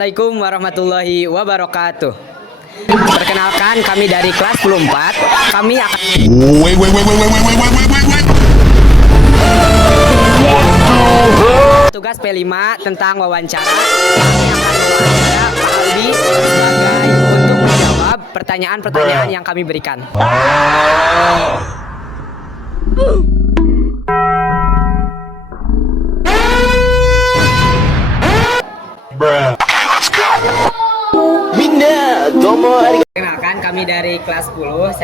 Assalamualaikum warahmatullahi wabarakatuh. Perkenalkan, kami dari kelas 14. Kami akan tugas P5 tentang wawancara. Kami akan mewawancara Pak Aldi sebagai untuk menjawab pertanyaan-pertanyaan yang kami berikan. Perkenalkan, kami dari kelas 10.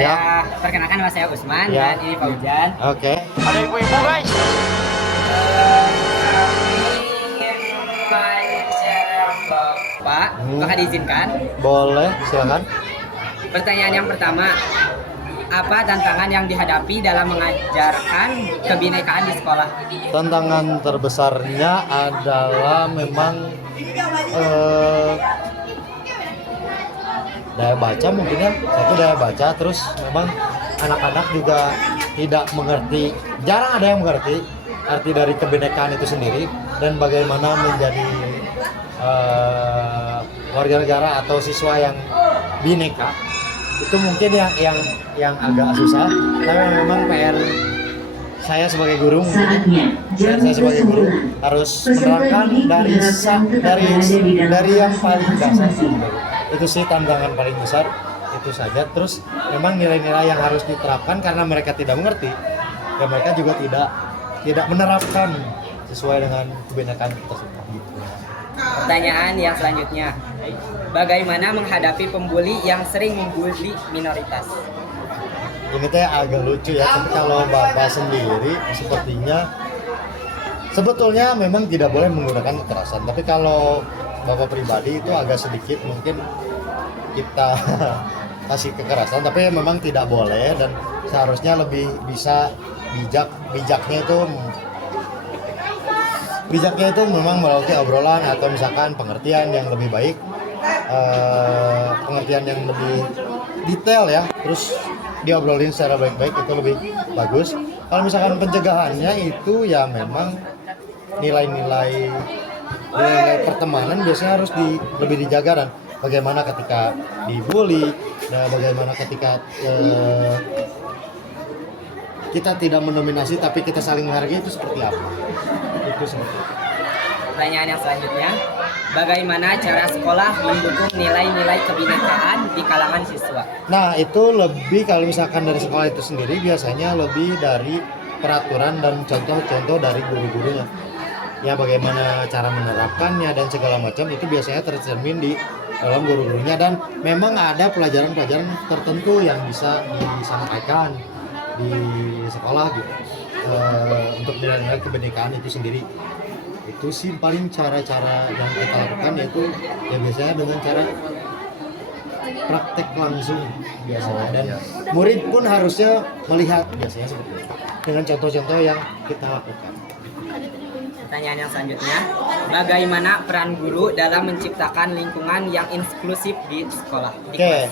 Perkenalkan, nama saya Usman dan ini Pak Ujan. Oke. Ada ibu-ibu guys. Pak, apakah diizinkan? Boleh, silakan. Pertanyaan yang pertama, apa tantangan yang dihadapi dalam mengajarkan kebinekaan di sekolah? Tantangan terbesarnya adalah memang daya baca mungkin ya. Satu daya baca, terus memang anak-anak juga tidak mengerti, jarang ada yang mengerti arti dari kebinekaan itu sendiri dan bagaimana menjadi warga negara atau siswa yang bineka. Itu mungkin yang agak susah, tapi memang PR saya sebagai guru harus menerapkan dari yang paling dasar. Itu sih tantangan paling besar, itu saja. Terus memang nilai-nilai yang harus diterapkan karena mereka tidak mengerti dan mereka juga tidak menerapkan sesuai dengan kebinekaan kita semua gitu. Pertanyaan yang selanjutnya, bagaimana menghadapi pembuli yang sering membuli minoritas? Ini teh agak lucu ya, tapi kalau Bapak sendiri sepertinya sebetulnya memang tidak boleh menggunakan kekerasan, tapi kalau Bapak pribadi itu agak sedikit mungkin kita kasih kekerasan, tapi memang tidak boleh dan seharusnya lebih bisa bijaknya itu memang melalui obrolan atau misalkan pengertian yang lebih baik, pengertian yang lebih detail ya, terus diobrolin secara baik-baik itu lebih bagus. Kalau misalkan pencegahannya itu ya memang nilai-nilai pertemanan biasanya harus lebih dijaga, dan bagaimana ketika dibully, dan bagaimana ketika kita tidak mendominasi tapi kita saling menghargai, itu seperti apa? Itu seperti itu. Pertanyaan yang selanjutnya, bagaimana cara sekolah mendukung nilai-nilai kebinekaan di kalangan siswa? Nah, itu lebih kalau misalkan dari sekolah itu sendiri biasanya lebih dari peraturan dan contoh-contoh dari guru-gurunya. Ya, bagaimana cara menerapkannya dan segala macam itu biasanya tercermin di dalam guru-gurunya, dan memang ada pelajaran-pelajaran tertentu yang bisa disampaikan di sekolah gitu, untuk nilai-nilai kebinekaan itu sendiri. Itu sih paling cara-cara yang kita lakukan, yaitu ya biasanya dengan cara praktek langsung biasanya, dan murid pun harusnya melihat biasanya seperti itu dengan contoh-contoh yang kita lakukan. Pertanyaan yang selanjutnya, bagaimana peran guru dalam menciptakan lingkungan yang inklusif di sekolah? Oke,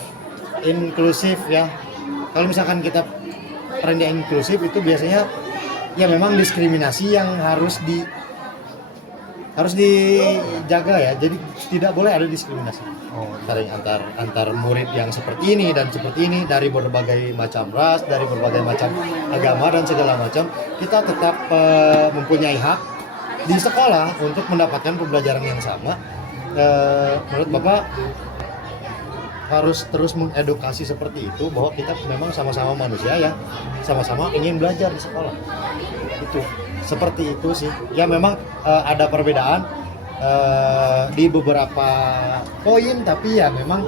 inklusif ya. Kalau misalkan kita peran yang inklusif itu biasanya ya memang diskriminasi yang harus dijaga ya. Jadi tidak boleh ada diskriminasi. Saling antar murid yang seperti ini dan seperti ini, dari berbagai macam ras, dari berbagai macam agama dan segala macam. Kita tetap mempunyai hak di sekolah untuk mendapatkan pembelajaran yang sama. Menurut Bapak harus terus mengedukasi seperti itu, bahwa kita memang sama-sama manusia yang sama-sama ingin belajar di sekolah. Itu seperti itu sih. Ya memang ada perbedaan di beberapa poin, tapi ya memang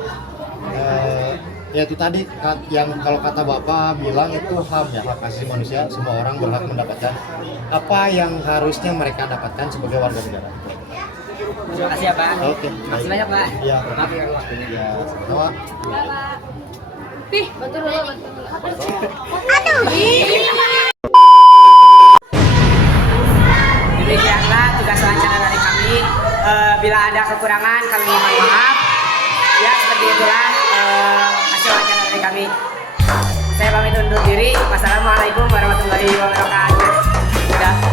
ya itu tadi yang kalau kata Bapak bilang itu HAM ya, hak asasi manusia. Semua orang berhak mendapatkan apa yang harusnya mereka dapatkan sebagai warga negara. Terima kasih ya Pak. Oke. Makasih banyak Pak. Iya. Maaf ya waktunya. Ya, sama. Bantu dulu. Demikianlah tugas wawancara dari kami. Bila ada kekurangan kami mohon maaf. Ya, seperti itulah hasil wawancara dari kami. Saya pamit undur diri. Wassalamualaikum warahmatullahi wabarakatuh.